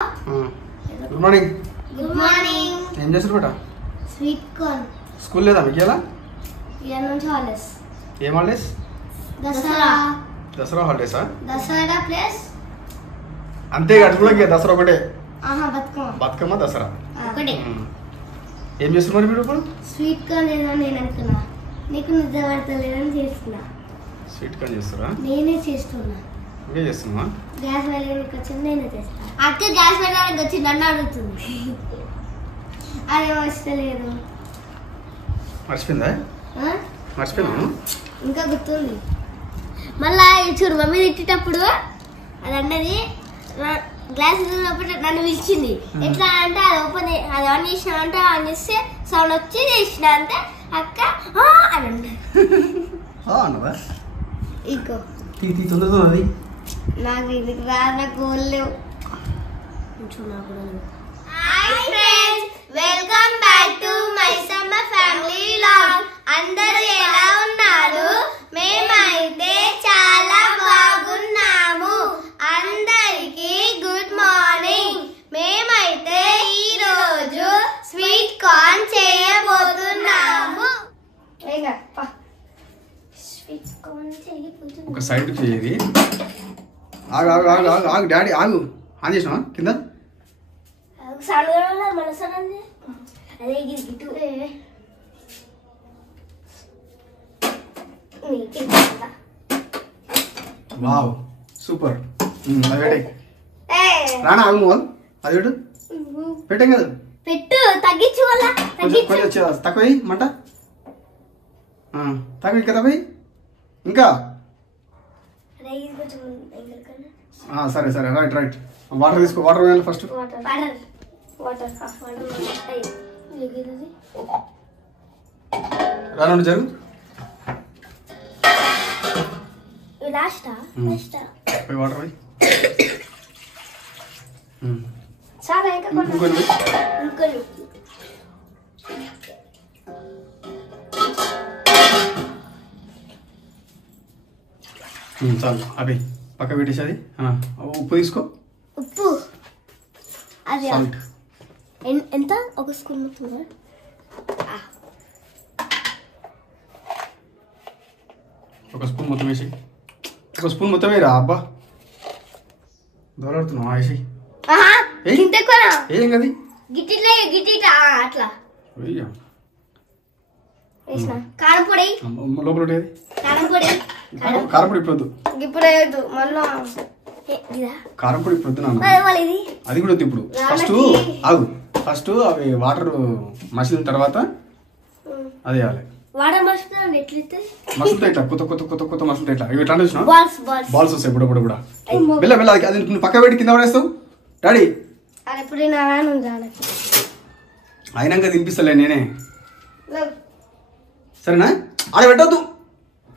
Good morning. Good morning. ఏం చేస్తారు బేటా? Sweet corn. School లేదా మీకు ఇలా? ఇయర్ నుంచి హాలిడేస్. ఏం హాలిడేస్? దసరా. దసరా హాలిడేసా? దసరా ప్లస్ అంతే గడుపులోకి దసరా ఒకటే. బతుకమ్మ. బతుకమ్మ దసరా ఒకటే. ఏం చేస్తున్నారు మీరు ఇప్పుడు? స్వీట్ కార్న్ ఏదో నేను అనుకున్నా, నీకు నిద్ర పడతలేదని చేస్తున్నా. స్వీట్ కార్న్ చేస్తారా? నేనే చేస్తున్నా. ఇంకే చేస్తున్నా? గ్యాస్ వెళ్ళడానికి వచ్చింది నేనే చేస్తా. అక్క గ్యాస్ వెళ్ళడానికి వచ్చి నన్ను అడుగుతుంది. అదేమో ఇష్టలేదు. మర్చిపోయిందా? మర్చిపోయినా? ఇంకా గుర్తుంది. మళ్ళా చూడు మమ్మీ తిట్టేటప్పుడు అది అన్నది గ్లాస్ నన్ను పిలిచింది. ఎట్లా అంటే అది ఓపెన్ అది ఆన్ చేసిన అంటే ఆన్ చేస్తే సౌండ్ వచ్చి చేసిన అంటే అక్క అని అండి. అన్నదా? ఇంకో తొందరతో అది నాకు ఇది నాకు లేవు. Welcome back to my summer family vlog. అందరూ ఎలా ఉన్నారు? మేమైతే చాలా బాగున్నాము. అందరికి గుడ్ మార్నింగ్. మేమైతే ఈ రోజు స్వీట్ కార్న్ చేయబోతున్నాము. స్వీట్ కార్న్ చేయబోతున్నాము. ఒక సైడ్ చేయి. ఆగు ఆగు ఆగు ఆగు ఆగు డాడీ ఆగు. ఆన్ చేసినావా కింద? అదే గిట్టు వావ్ సూపర్. అది పెట్టే రానా ఆగు మోల్. అది పెట్టు పెట్టాం కదా. పెట్టు తగ్గించు వల్ల కొంచెం తక్కువ మంట తక్కువ ఇంకా తక్కువ ఇంకా. సరే సరే రైట్ రైట్. వాటర్ తీసుకో. వాటర్ వేయాలి ఫస్ట్. రాను జరుగు. వాటర్ పోయి చాలు. అవి పక్క పెట్టేసి అది ఉప్పు తీసుకో. ఉప్పు అది సాల్ట్ ఎంత? ఒక స్పూన్ మొత్తం. ఒక స్పూన్ మొత్తం వేసి. ఒక స్పూన్ మొత్తం వేయరా అబ్బా. దోలాడుతున్నావు వేసి. ఏం కది గిట్టిట్లా గిట్టిట్లా అట్లా వేసిన. కారం పొడి లోపల కారం పొడి. కారం పొడి ఇప్పుడు ఇప్పుడు వేయద్దు మళ్ళా. కారం పొడి ఇప్పుడు అది కూడా వద్దు ఇప్పుడు. ఫస్ట్ ఆగు. ఫస్ట్ అవి వాటర్ మసిలిన తర్వాత అది వేయాలి. వాటర్ మసులుతాయి ఎట్లయితే మసులుతాయి ఇట్లా కొత్త కొత్త కొత్త కొత్త మసులుతాయి ఇట్లా. ఇవి ఎట్లా చూసినా బాల్స్ వస్తాయి ఇప్పుడు ఇప్పుడు కూడా. బిల్ల బిల్ల అది నువ్వు పక్క పెట్టి కింద పడేస్తావు డాడీ. అది ఎప్పుడు అయినాక తినిపిస్తలే నేనే. సరేనా? ఆడ పెట్టద్దు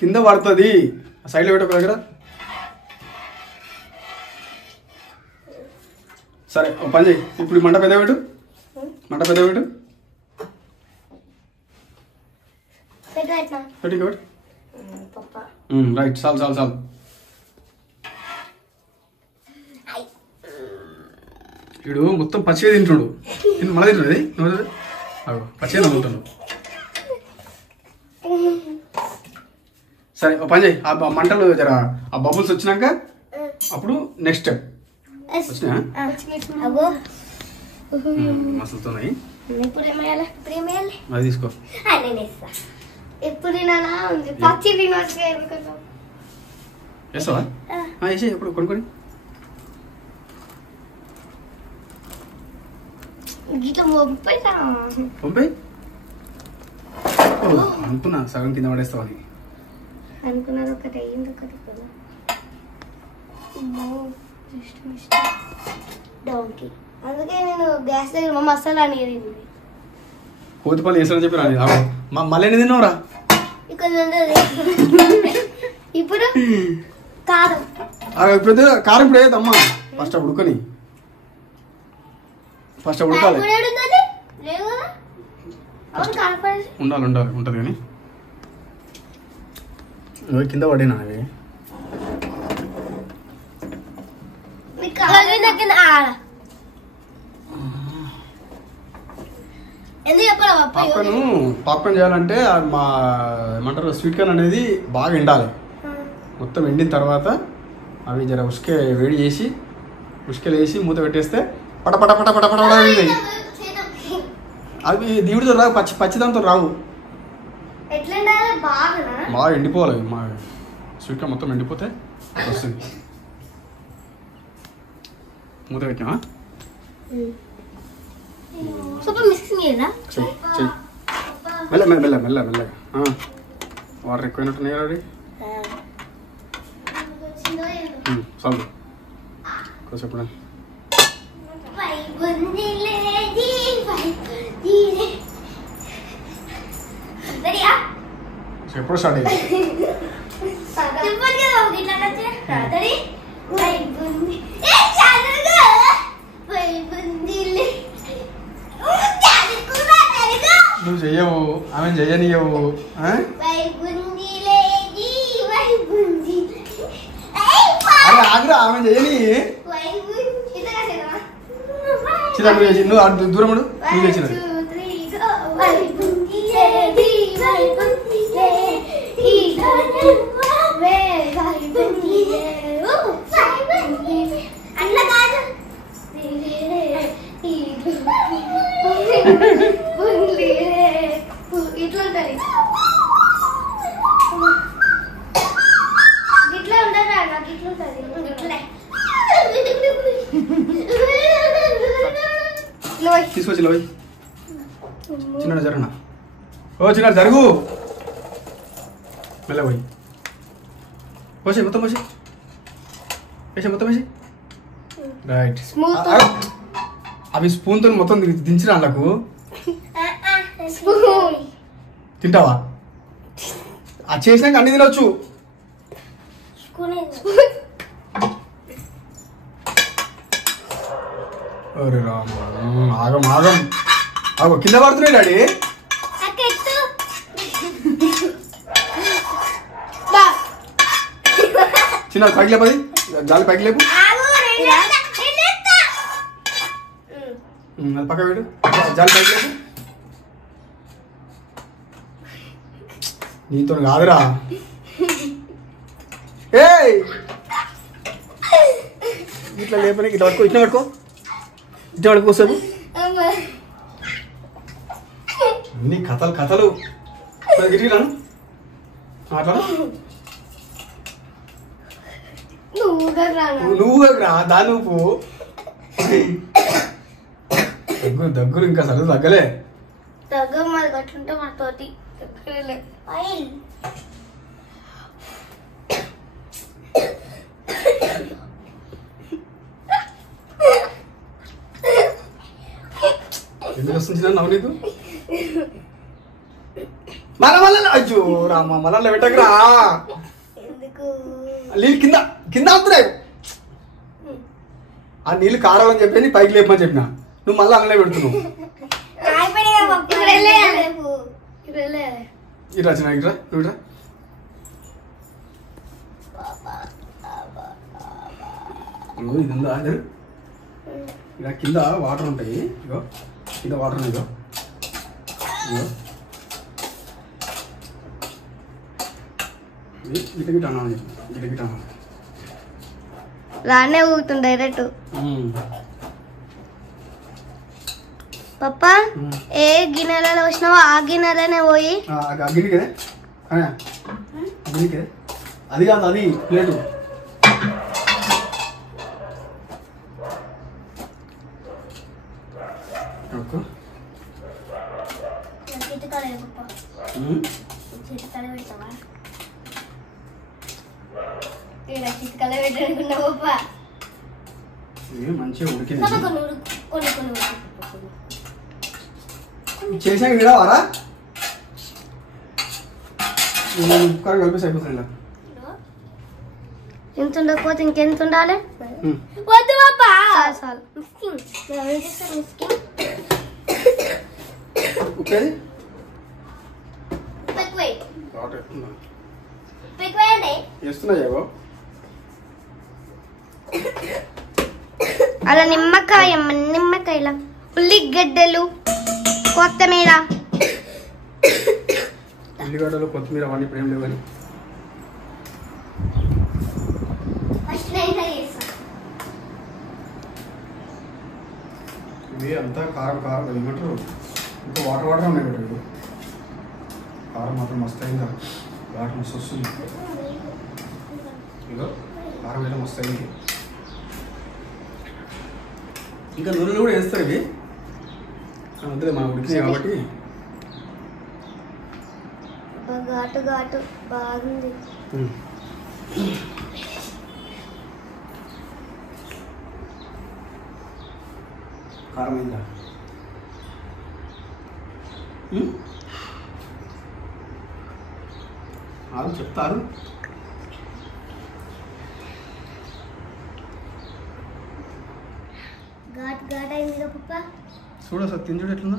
కింద పడుతుంది. సైడ్లో పెట్టకు దగ్గర. సరే ఒక పని చేయి. ఇప్పుడు మంట పెద్ద పెట్టు. మంట పెద్ద పెట్టు. పెట్టి పెట్టు. రైట్ చాలు చాలు చాలు. వీడు మొత్తం పచ్చిగా తింటున్నాడు. నేను మళ్ళీ తింటున్నది పచ్చిగా నమ్ముతున్నాడు. సరే ఒక పని చేయి. ఆ మంటలు జర ఆ బబుల్స్ వచ్చినాక అప్పుడు నెక్స్ట్ స్టెప్ వచ్చినా మసులుతున్నాయి. అది తీసుకో. ఎప్పుడు పచ్చి వేస్తావా? వేసే ఎప్పుడు కొనుక్కొని పంపే. అనుకున్నా సగం కింద పడేస్తావు అని. అనుకున్నది ఒకటి అయ్యింది ఒకటి డౌన్కి. అందుకే నేను గ్యాస్ దగ్గర మా మసాలా అనేది కోతిపల్లి వేసానని చెప్పి రాని మళ్ళీ ఎన్ని తిన్నావురా? ఇప్పుడు కారం. ఇప్పుడు కారం ఇప్పుడు వేయదమ్మా. ఫస్ట్ ఉడుకొని ఫస్ట్ ఉడకాలి. ఉండాలి ఉండాలి ఉంటుంది కానీ కింద పడినా అవి. పాప్కార్న్ చేయాలంటే మా ఏమంటారు స్వీట్ కార్న్ అనేది బాగా ఎండాలి. మొత్తం ఎండిన తర్వాత అవి జర ఉసుకే వేడి చేసి ఉసుకలు వేసి మూత పెట్టేస్తే పట పట పట పట పట అవుతాయి. అవి దీవుడితో రావు, పచ్చిదాంతో రావు, బాగా ఎండిపోవాలి. మా స్వీట్ కార్న్ మొత్తం ఎండిపోతే వస్తుంది. మూత పెట్టినా మెల్ల మెల్ల మెల్ల మెల్లగా. వాటర్ ఎక్కువైనట్టున్నాయి అది. చాలు కొంచెం ఎప్పుడు స్టార్ట్ అయ్యింది? నువ్వు చెయ్యవు, ఆమె చెయ్యనియవు. ఆగ్రా ఆమె చెయ్యని. నువ్వు దూరం నువ్వు చేసిన ఇట్లా ఉంటది, ఇట్లా ఉండదా? నాకు ఇట్లా ఉంటది, తీసుకొచ్చి లోయ్. చిన్న జరుగునా? ఓ చిన్న జరుగు, మెల్ల పోయి పోసే మొత్తం పోసి వేసే మొత్తం వేసి. రైట్. అవి స్పూన్తో మొత్తం దించిరా నాకు. తింటావా? అది చేసినాక అన్ని తినొచ్చు. అరే రామ, ఆగం ఆగం ఆగో, కింద పడుతున్నాయి డాడీ. చిన్న పైకి లేపది, జాలి పైకి లేపు. అది పక్క పెట్టు, జాలి పైకి లేపు. నీతో కాదురా. ఏ ఇట్లా లేపని ఇట్లా పట్టుకో, ఇట్లా పట్టుకో, ఇట్లా పట్టుకోసేపు. అన్ని కథలు కథలు. గిరిగిరాను అట్లా నువ్వు రా, దాని నువ్వు దగ్గర ఇంకా సరే తగ్గలే. దగ్గర మరి గట్లుంటే మన తోటి దగ్గరలే. ఎందుకు వస్తుంది నవ్వు నీకు? మళ్ళా అయ్యో రామ, మళ్ళా పెట్టకరా. నీళ్ళు కింద కింద అవుతున్నాయి. ఆ నీళ్ళు కారాలని చెప్పి పైకి లేపమని చెప్పిన, నువ్వు మళ్ళీ అల్లనే పెడుతున్నావు. ఇట్రా చిన్న, ఇట్రా నువ్వు ఇట్రా. ఇది ఉందా? ఇలా కింద వాటర్ ఉంటాయి. ఇగో కింద వాటర్ ఉన్నాయి. ఇగో ఇగో గిట గిట అన్నా, గిట గిట అన్నా. రానే ఊగుతుంది డైరెక్ట్. పప్పా ఏ గిన్నెలలో వచ్చినావో ఆ గిన్నెలనే పోయి గిన్నెకే గిన్నెకే. అది కాదు, అది ప్లేటు. మంచిగా ఉడికింది. చేసాక విడవారా? కుక్కర్ కలిపేసి అయిపోతుంది. ఇలా ఎంత ఉండకపోతే ఇంకెంత ఉండాలి? వద్దు బాబా, చాలు. అలా నిమ్మకాయ, నిమ్మకాయల ఉల్లిగడ్డలు, కొత్తిమీర ఉల్లిగడ్డలు కొత్తిమీర అవన్నీ ఇప్పుడు ఏం లేవు కానీ ఇవి అంతా కారం కారం ఏమంటారు ఇంకా వాటర్ వాటర్ ఉన్నాయి కదా ఇప్పుడు కారం మాత్రం మస్తు అయిందా ఘాటు మస్తు వస్తుంది ఇగో కారం అయితే మస్తు అయింది ఇంకా నూనెలు కూడా వేస్తారు ఇవి అంతే మనం ఉడికినాయి కాబట్టి ఘాటు ఘాటు బాగుంది కారం అయిందా ఆరు చెప్తారు ఘాటు ఘాటు అయింది పప్ప చూడ సార్ తిని చూడు ఎట్లుందో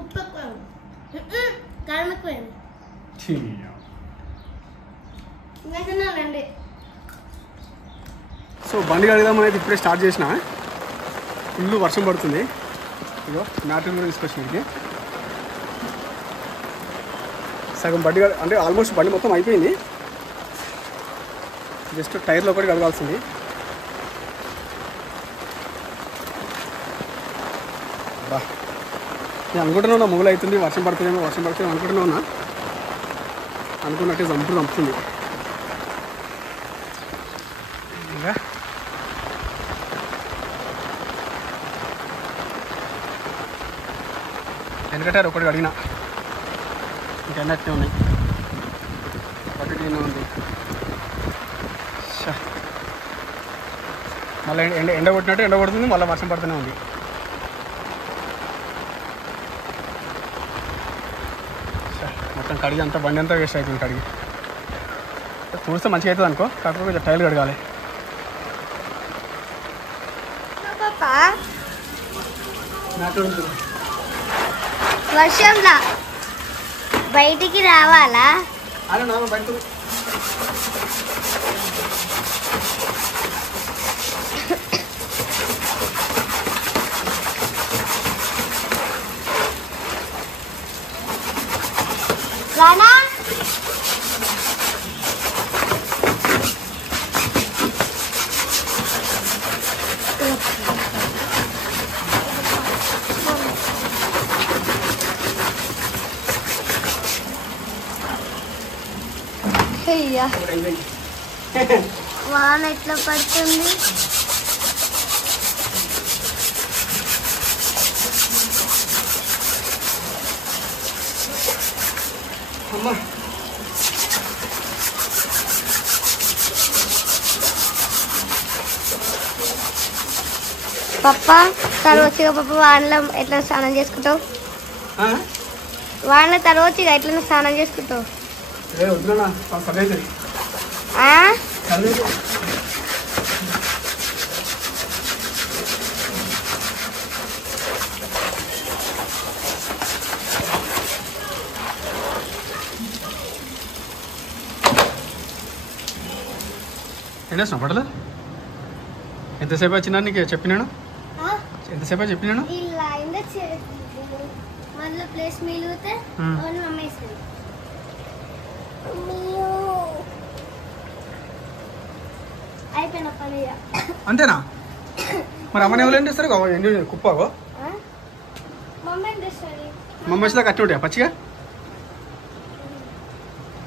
ఉప్పు ఎక్కువ కారం ఎక్కువైంది తిన్నానండి సో బండి కడదామని అయితే ఇప్పుడే స్టార్ట్ చేసిన ఫుల్ వర్షం పడుతుంది ఇగో మ్యాటర్ కూడా తీసుకొచ్చిన ఇది సగం బండి అంటే ఆల్మోస్ట్ బండి మొత్తం అయిపోయింది జస్ట్ టైర్లో ఒకటి కడగాల్సింది బా నేను అనుకుంటున్నా ఉన్నా మొగలు అవుతుంది వర్షం పడుతుందేమో అనుకుంటున్నా ఉన్నా అనుకున్నట్టే చంపుతుంది ఇంకా వెనకటారు ఒకటి అడిగినా ఇంకెన్నట్టే ఉన్నాయి ఒకటి ఉంది మళ్ళీ ఎండ కొట్టినట్టు ఎండ కొడుతుంది మళ్ళీ వర్షం పడుతూనే ఉంది మొత్తం కడిగి అంతా బండి అంతా వేస్ట్ అవుతుంది కడిగి చూస్తే మంచిగా అవుతుంది అనుకో కాకపోతే కొంచెం టైల్ కడగాలి వర్షంలో బయటికి రావాలా బయట రానా అయ్యా వాన ఎట్లా పడుతుంది అమ్మా పప్ప తర్వాతగా పప్ప వానలో ఎట్లా స్నానం చేసుకుంటావు వానలో తర్వాతగా ఎట్లా స్నానం చేసుకుంటావు ఏంటేసిన పడలే ఎంతసేపు వచ్చినా నీకు చెప్పినాను ఎంతసేపు చెప్పినాను మళ్ళీ ప్లేస్ మిగిలితే అయిపోయిన పని అంతేనా మరి అమ్మని ఎవరు ఏం చేస్తారు ఎండి కుప్పగో మమ్మీ తెస్తుంది మమ్మీ వచ్చేదా కట్టి ఉంటాయా పచ్చిగా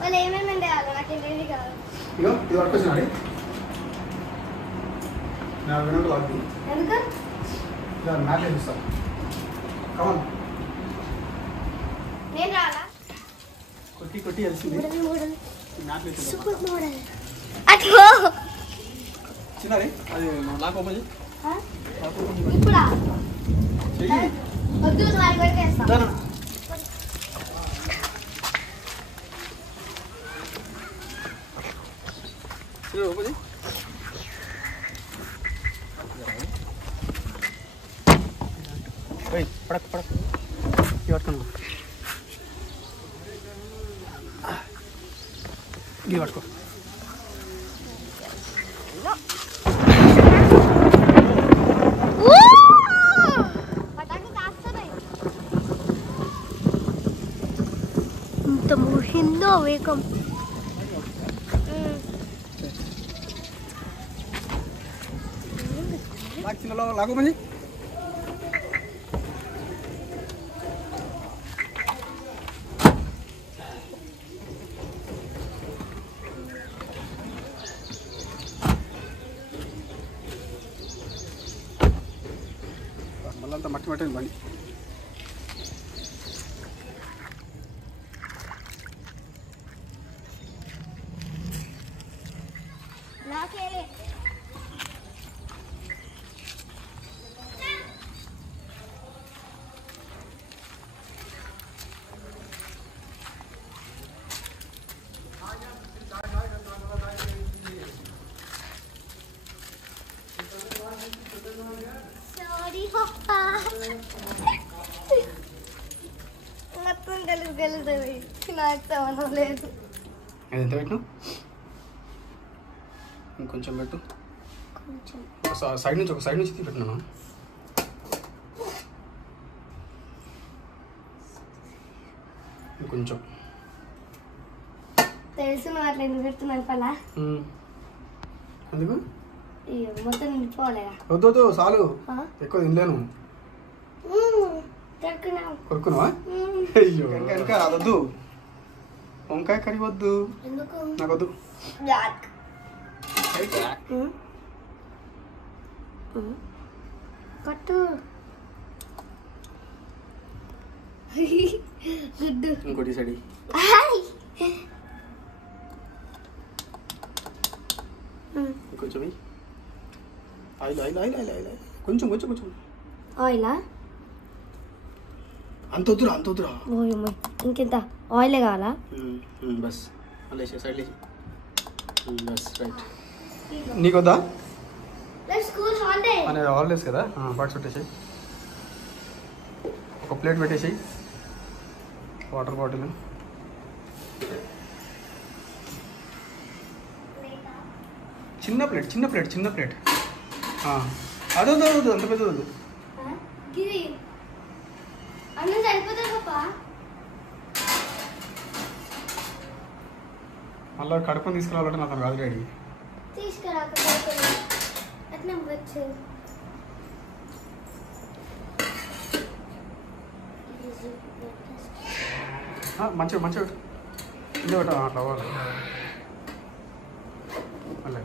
వాళ్ళు ఏమేమి ఉండాలి నాకు ఏంటి కాదు ఇగో ఇది వరకు వచ్చినాడు 4 గంటలు అవుతుంది ఎందుకు మ్యాట్ వేసిస్తాను కమన్ నేను రాలా కొట్టి కొట్టి వెళ్తుంది మ్యాట్ వేసి అట్లా చిన్నది అది లాక్ ఓపెన్ ఇప్పుడా చెయ్యి వద్దు వారికి పెట్టేస్తా ఓపెన్ పడక్ పడక్ పట్టుకున్నా ఇది పట్టుకో ముఖం లాగో మంది మళ్ళంతా మట్టి మట్టి బండి నాకేలే సారీ పప్పా మొత్తం గెలుస్తుంది నాకు సంబంధం లేదు అది ఎంత పెట్టినావు ఇంకొంచెం పెట్టు కొంచెం సైడ్ నుంచి ఒక సైడ్ నుంచి పెట్టినాను ఇంకొంచెం తెలుసు నువ్వు అట్లా ఎందుకు పెడుతున్నాను పలా ఎందుకు మొత్తం నిండిపోవాలిగా వద్దు వద్దు చాలు ఎక్కువ తినలేను దొరుకున్నావు కొరుకున్నావా అయ్యో ఇంకా అదొద్దు వంకాయ కర్రీ వద్దు ఎందుకు నాకు వద్దు కట్టు గుడ్డు ఇంకోటి సైడ్ కొంచెం oil oil oil oil oil కొంచెం కొంచెం కొంచెం ఆయిలా అంత వద్దురా అంత వద్దురా ఓయమ్మ ఇంకెంత ఆయిలే కావాలా బస్ మళ్ళీ సైడ్ వేసి బస్ రైట్ నీకు వద్దా స్కూల్ హాలిడే అనే హాలిడేస్ కదా బాక్స్ పెట్టేసి ఒక ప్లేట్ పెట్టేసి వాటర్ బాటిల్ చిన్న ప్లేట్ చిన్న ప్లేట్ చిన్న ప్లేట్ అదొద్దు అదొద్దు అంత పెద్ద వద్దు గిరి అన్నం సరిపోతుంది పాపా మళ్ళీ కడుపుని తీసుకురావాలంటే నాకు కాదు డాడీ తీసుకురాకపోతే అట్లా వచ్చు మంచిగా మంచిగా పెట్టు కింద పెట్ట అట్లా అవ్వాలి మళ్ళీ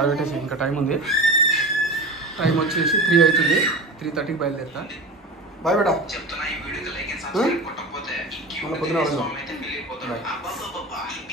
అది పెట్టేసి ఇంకా టైం ఉంది టైం వచ్చేసి 3 అవుతుంది 3:30కి బయలుదేరుతా బాయ్ బేటా మళ్ళీ పొద్దున బాయ్